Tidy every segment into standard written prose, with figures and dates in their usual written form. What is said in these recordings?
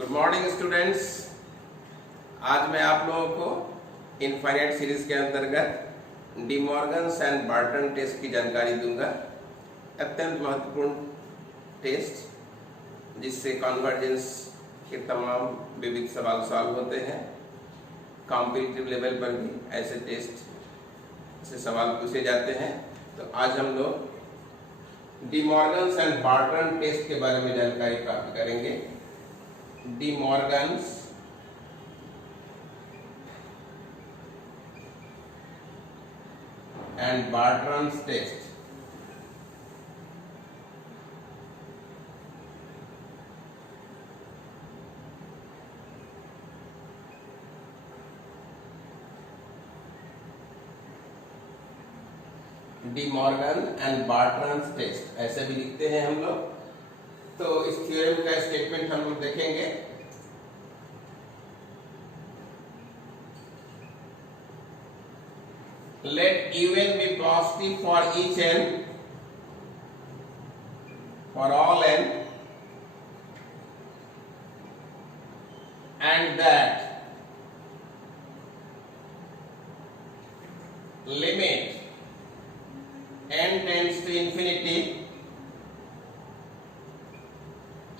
Good morning students. आज मैं आप लोगों को इनफाइनाइट सीरीज के अंतर्गत De Morgan's and Barton test की जानकारी दूंगा। अत्यंत महत्वपूर्ण टेस्ट जिससे कॉन्वर्जेंस के तमाम विविध सवाल सॉल्व होते हैं। कॉम्पिटिटिव लेवल पर भी ऐसे टेस्ट से सवाल पूछे जाते हैं। तो आज हम लोग De Morgan's and Barton test के बारे में जानकारी प्राप्त करेंगे। De Morgan's and Barton's test. De Morgan and Barton's test ऐसे भी लिखते हैं हम लोग। तो इस थ्योरम का स्टेटमेंट हम लोग देखेंगे। Let UN be positive for each n, for all n, and that limit n tends to infinity,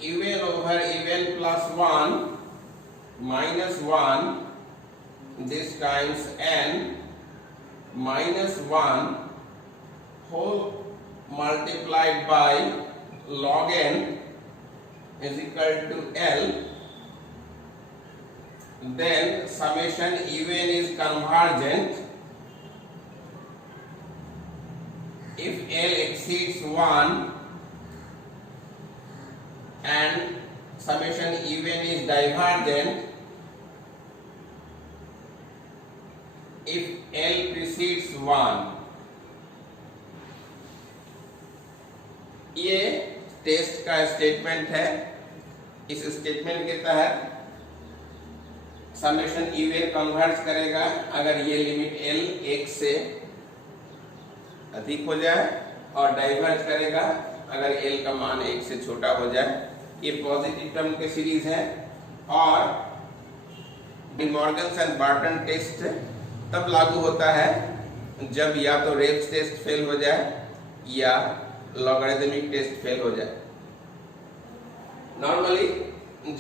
even over even plus 1 minus 1 this times n minus 1 whole multiplied by log n is equal to L. Then summation even is convergent if L exceeds 1 and summation even is divergent if L precedes 1। ये test का statement है। इस statement के तहत summation even converge करेगा अगर ये limit L 1 से अधिक हो जाए और डाइवर्ज करेगा अगर L का मान 1 से छोटा हो जाए। ये पॉजिटिव टर्म के सीरीज है। और De Morgan's and Barton test तब लागू होता है जब या तो रेप्स टेस्ट फेल हो जाए या लॉगरिथमिक टेस्ट फेल हो जाए। नॉर्मली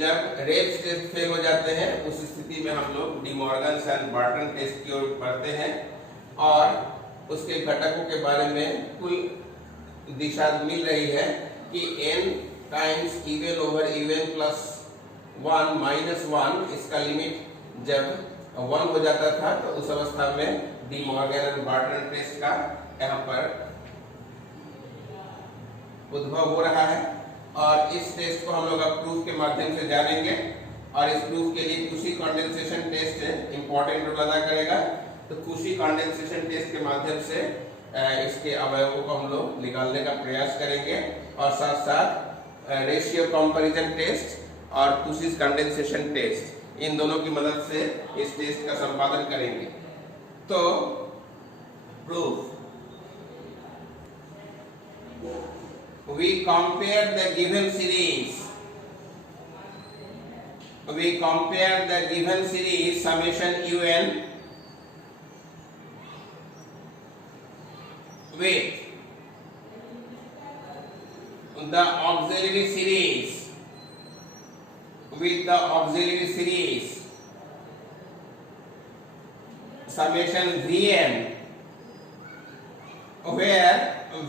जब रेप्स टेस्ट फेल हो जाते हैं उस स्थिति में हम लोग De Morgan's and Barton test की ओर बढ़ते हैं और उसके घटकों के बारे में कुल दिशा मिल रही है कि n times even over even plus 1 minus 1 इसका लिमिट जब 1 हो जाता था तो उस अवस्था में De Morgan and Barton test का यहाँ पर उद्भव हो रहा है। और इस टेस्ट को हम लोग अब प्रूफ के माध्यम से जानेंगे और इस प्रूफ के लिए कुशी कंडेंसेशन टेस्ट इंपॉर्टेंट रोल अदा करेगा। तो कुशी कंडेंसेशन टेस्ट के माध्यम से इसके अवयवों को हम लोग निकालने का प्रयास करेंगे और साथ साथ रेशियो कंपैरिजन टेस्ट और कुशी कंडेंसेशन टेस्ट इन दोनों की मदद से इस टेस्ट का संपादन करेंगे। तो proof, we compare the given series summation un with the auxiliary series summation vn, where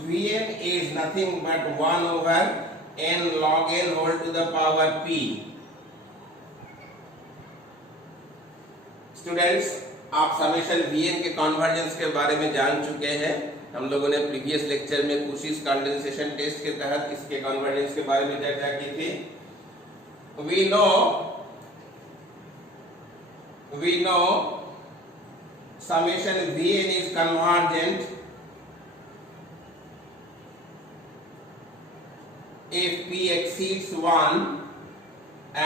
vn is nothing but 1 over n log n whole to the power p। Students, आप समेशन vn के convergence के बारे में जान चुके हैं। हम लोगों ने प्रीवियस लेक्चर में कुशीस कंडेंसेशन टेस्ट के तहत इसके कन्वर्जेंस के बारे में चर्चा की थी। we know summation vn is convergent if p exceeds 1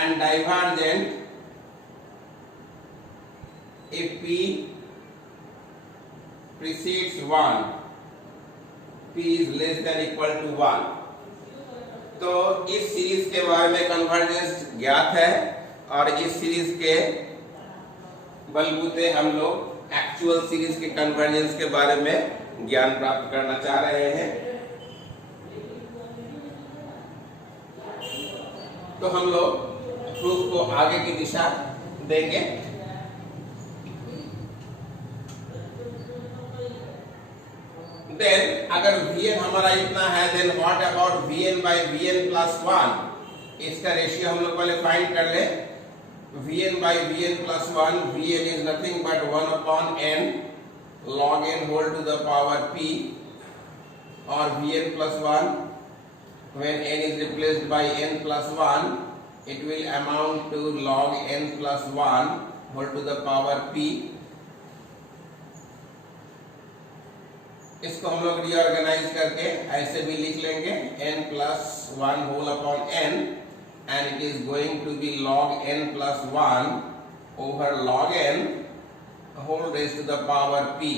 and divergent if p precedes 1, p is less than equal to 1। तो इस सीरीज के बारे में कन्वर्जेंस ज्ञात है और इस सीरीज के बलबूते हम लोग एक्चुअल सीरीज के कन्वर्जेंस के बारे में ज्ञान प्राप्त करना चाह रहे हैं। तो हम लोग प्रूफ को आगे की दिशा देंगे। देन अगर Vn हमारा इतना है, then what about Vn by Vn plus 1, इसका रेशियो हम लोग पहले फाइंड कर ले। Vn by Vn plus 1, Vn is nothing but 1 upon n log n whole to the power p, और Vn plus 1 when n is replaced by n plus 1 it will amount to log n plus 1 whole to the power p। इसको हम लोग reorganise करके ऐसे भी लिख लेंगे n plus 1 whole upon n, and it is going to be log n plus 1 over log n whole raised to the power p।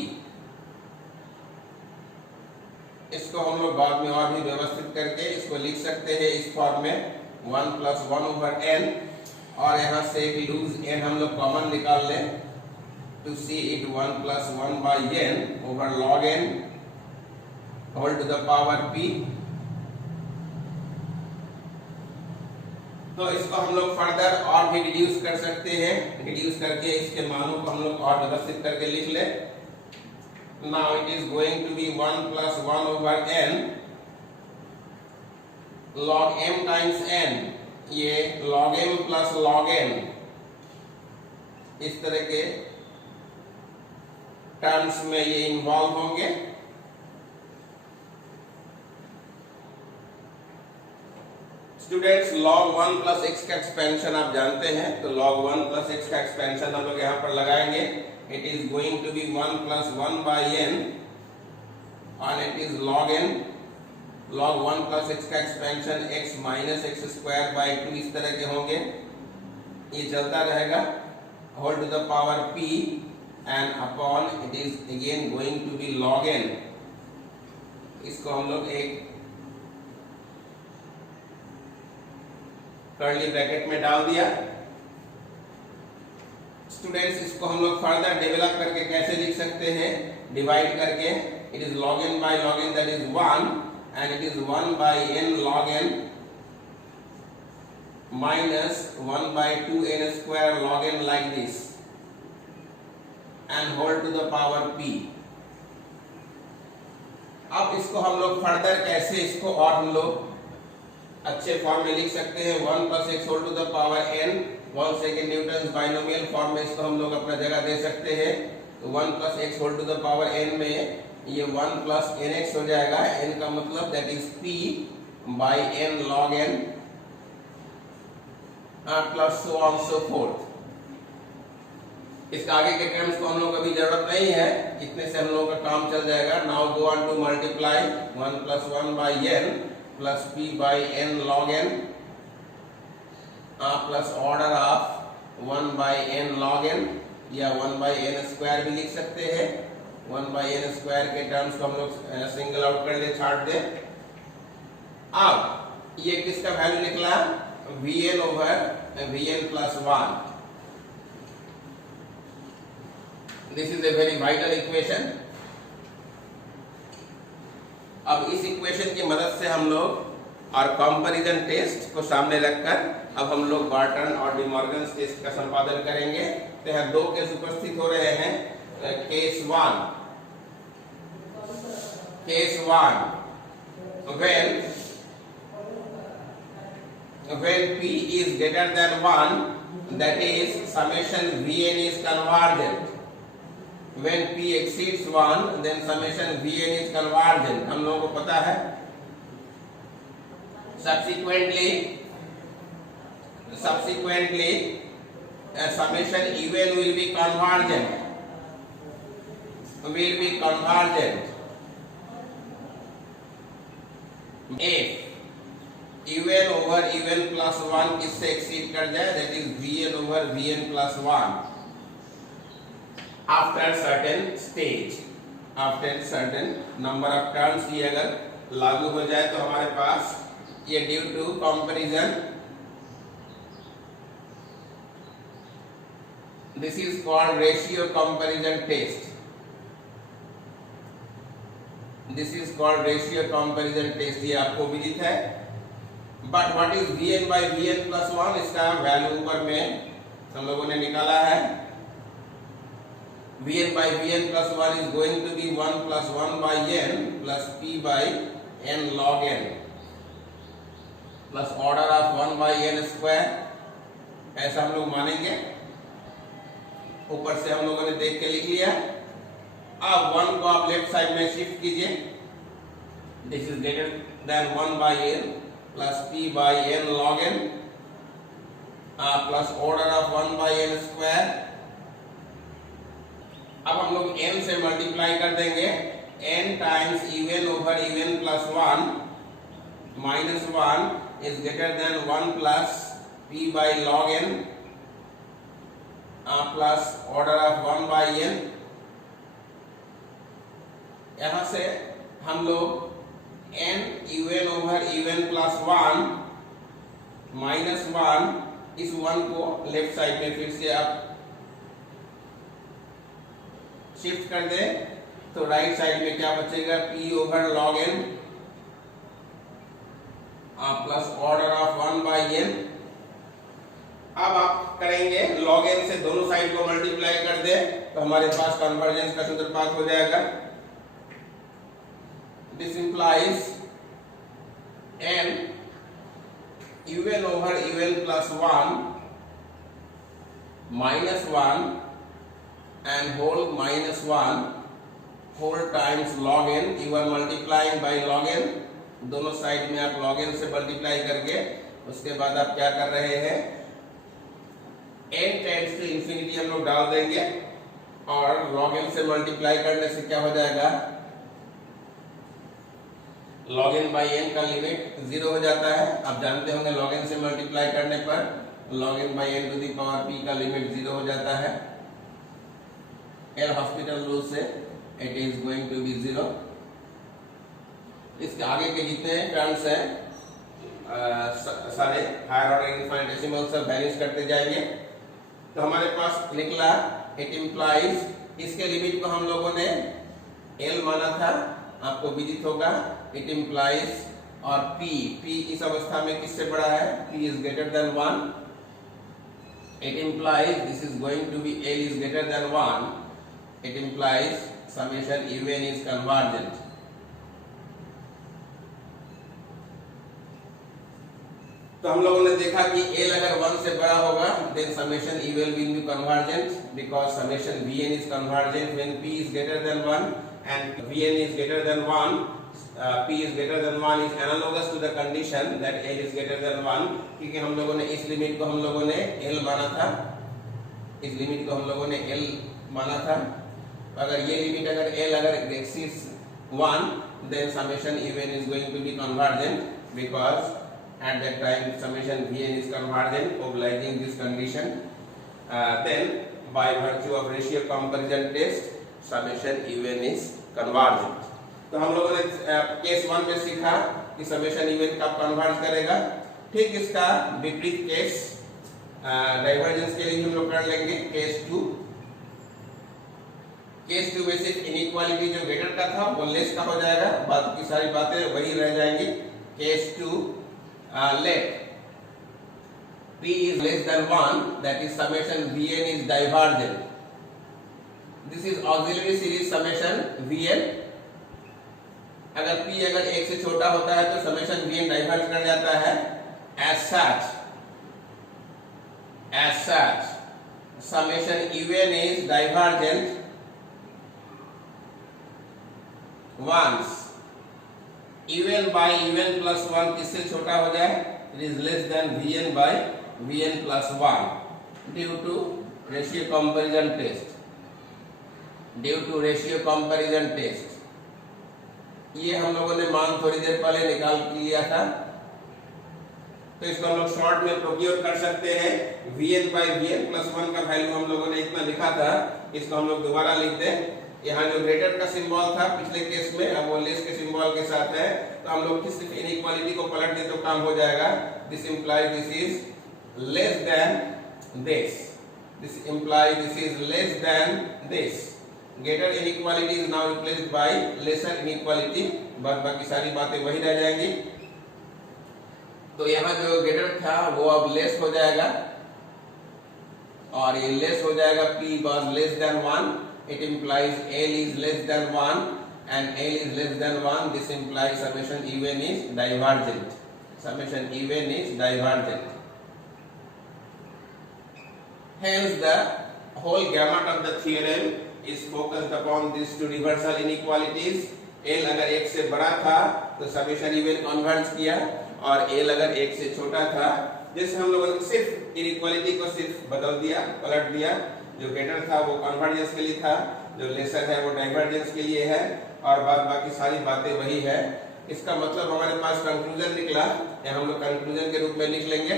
इसको हम लोग बाद में और भी व्यवस्थित करके इसको लिख सकते हैं इस फॉर्म में 1 plus 1 over n, और यहाँ से एक लूज n हम लोग कॉमन निकाल लें to see it 1 plus 1 by n over log n whole to the power p। तो इसको हम लोग फर्दर और भी रिड्यूस कर सकते हैं, रिड्यूस करके इसके मानों को हम लोग और व्यवस्थित करके लिख ले। Now it is going to be 1 plus 1 over n log m times n, ये log m plus log n इस तरह के टर्म्स में ये इन्वॉल्व होंगे। स्टूडेंट्स log 1 plus x का एक्सपेंशन आप जानते हैं, तो log 1 plus x का एक्सपेंशन हम लोग यहाँ पर लगाएंगे। It is going to be 1 plus 1 by n and it is log n log 1 plus x का expansion x minus x square by 2 इस तरह के होंगे, ये चलता रहेगा whole to the power p and upon it is again going to be log n। इसको हम लोग एक कर्ली ब्रैकेट में डाल दिया। स्टूडेंट्स इसको हम लोग फर्दर डेवलप करके कैसे लिख सकते हैं, डिवाइड करके it is log n by log n, that is 1, and it is 1 by n log n minus 1 by 2n square log n like this and whole to the power p। अब इसको हम लोग further कैसे इसको और हम लोग अच्छे फॉर्म में लिख सकते हैं। 1 plus x whole to the power n, 1 second Newton binomial form में इसको हम लोग अपना जगह दे सकते हैं। तो 1 plus x whole to the power n में ये 1 plus nx हो जाएगा, n का मतलब that is p by n log n plus so on so forth। इसका आगे के टर्म्स को हम लोग अभी जरूरत नहीं है, इतने से हम लोगों का काम चल जाएगा। Now go on to multiply 1 plus 1 by n plus p by n log n plus order of 1 by n log n, या 1 by n स्क्वायर भी लिख सकते हैं। 1 by n स्क्वायर के टर्म्स को हम लोग सिंगल आउट कर दे, छाट दे। अब ये किसका वैल्यू निकला, vn over vn plus 1। This is a very vital equation. अब इस इक्वेशन की मदद से हम लोग और कंपैरिजन टेस्ट को सामने रखकर अब हम लोग बार्टन और डिमॉर्गन टेस्ट का संपादन करेंगे। तो यहाँ दो केस उपस्थित हो रहे हैं। Case 1 when p is greater than 1, that is summation vn is convergent। when p exceeds 1, then summation vn is convergent। हम लोगों को पता है। subsequently summation even will be convergent if even over even plus 1 किससे exceed कर जाए, that is vn over vn plus 1 after certain stage, after certain number of terms। ये अगर लागू हो जाए तो हमारे पास ये due to comparison, this is called ratio comparison test, this is called ratio comparison test, ये आपको विदित है। But what is Vn by Vn plus 1, इसका वैल्यू ऊपर में हम लोगों ने निकाला है। Vn by Vn plus 1 is going to be 1 plus 1 by n plus p by n log n plus order of 1 by n square, ऐसा हम लोग मानेंगे। ऊपर से हम लोगों ने देख के लिख लिया। अब 1 को आप लेफ्ट साइड में शिफ्ट कीजिए, this is greater than 1 by n plus p by n log n plus order of 1 by n square. अब हम लोग n से मल्टीप्लाई कर देंगे, n times even over even plus 1 minus 1 is greater than 1 plus p by log n plus order of 1 by n। यहां से हम लोग n even over even plus 1 minus 1, इस 1 को लेफ्ट साइड में फिर से आप शिफ्ट कर दे तो राइट साइड में क्या बचेगा, p over log n plus order of 1 by n। अब आप करेंगे log n से दोनों साइड को मल्टीप्लाई कर दे तो हमारे पास कन्वर्जेंस का सूत्रपात हो जाएगा। This implies n even over even plus 1 minus 1 and whole minus 1 whole times log n, you are multiplying by log n, दोनों साइड में आप log n से मल्टीप्लाई करके उसके बाद आप क्या कर रहे हैं, n टेंड्स टू इंफिनिटी हम लोग डाल देंगे और log n से मल्टीप्लाई करने से क्या हो जाएगा, log n by n का लिमिट 0 हो जाता है। आप जानते होंगे log n से मल्टीप्लाई करने पर log n by n to the power p का लिमिट 0 हो जाता है। एल हॉस्पिटल रूल से it is going to be 0। इसके आगे के जितने टर्म्स हैं सारे हायर ऑर्डर इनफाइनेटेसिमल सब वैनिश करते जाएंगे। तो हमारे पास निकला, इट इंप्लाइज, इसके लिमिट को हम लोगों ने एल माना था, आपको विदित होगा। इट इंप्लाइज और p इस अवस्था में किससे बड़ा है, p is greater than 1। It implies this is going to be l is greater than 1। It implies summation even is convergent. तो हम लोगों ने देखा कि l अगर 1 से बड़ा होगा then summation e will be convergent because summation vn is convergent when p is greater than 1 and vn is greater than 1, p is greater than 1 is analogous to the condition that l is greater than 1, क्योंकि हम लोगों ने इस limit को हम लोगों ने l माना था, इस लिमिट को हम लोगों ने l माना था। अगर ये लिमिट अगर l अगर exceeds 1 then summation even is going to be convergent because at that time summation vn is convergent obliging this condition, then by virtue of ratio comparison test summation even is convergent। तो हम लोगों ने case 1 में सीखा कि summation even कब converge करेगा। ठीक इसका विपरीत केस डाइवर्जेंस के लिए हम लोग कर लेंगे केस 2। केस 2 में सिर्फ इनइक्वालिटी जो ग्रेटर का था वो लेस का हो जाएगा, बाकी की सारी बातें वही रह जाएंगी। Case 2 let p is less than 1, that is summation vn is divergent। this is auxiliary series summation vn। अगर p अगर 1 से छोटा होता है तो समेशन vn डाइवर्ज कर जाता है। as such summation even is divergent once even by even plus 1 किससे छोटा हो जाए, it is less than vn by vn plus 1 due to ratio comparison test, due to ratio comparison test। ये हम लोगों ने मान थोड़ी देर पहले निकाल लिया था, तो इसको हम लोग शॉर्ट में प्रोक्योर कर सकते हैं। vn by vn plus 1 का वैल्यू हम लोगों ने इतना लिखा था, इसको हम लोग दोबारा लिख दें। यहाँ जो ग्रेटर का सिंबल था पिछले केस में, अब वो लेस के सिंबल के साथ है, तो हम लोग किस इनइक्वालिटी को पलट दें तो काम हो जाएगा। This implies this is less than this, this implies this is less than this. Greater inequality is now replaced by lesser inequality, बाद बाकी सारी बातें वही रह जाएंगी। तो यहाँ जो ग्रेटर था वो अब लेस हो जाएगा, और ये लेस हो जाएगा P was less than 1, it implies L is less than 1 and L is less than 1, this implies summation even is divergent, summation even is divergent. Hence the whole gamut of the theorem is focused upon these two reversal inequalities. L अगर 1 से बड़ा था तो summation even converge किया, और L अगर 1 से छोटा था, जैसे हम लोगों ने सिर्फ इनइक्वालिटी को सिर्फ बदल दिया, पलट दिया। जो ग्रेटर था वो कन्वर्जेंस के लिए था, जो लेसर है वो डाइवर्जेंस के लिए है, और बाद बाकी सारी बातें वही है। इसका मतलब हमारे पास कंक्लूजन निकला, या हम लोग कंक्लूजन के रूप में लिख लेंगे।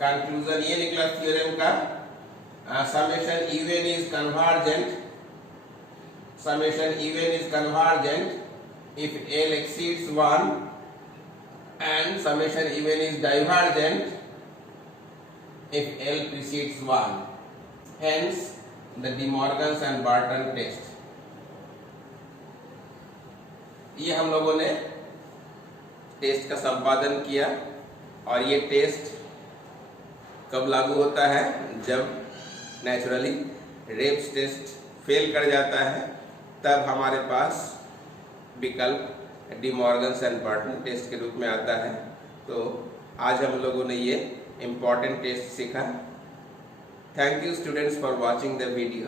कंक्लूजन ये निकला थ्योरम का, summation even is convergent, summation even is convergent if L exceeds 1, and summation even is divergent if L precedes 1. Hence the De Morgan's and Barton test. ये हम लोगों ने टेस्ट का संपादन किया, और ये टेस्ट कब लागू होता है, जब नेचुरली रेप्स टेस्ट फेल कर जाता है, तब हमारे पास विकल्प De Morgan's and Burton test के रूप में आता है। तो आज हम लोगों ने ये इम्पॉर्टेंट टेस्ट सीखा। Thank you students for watching the video.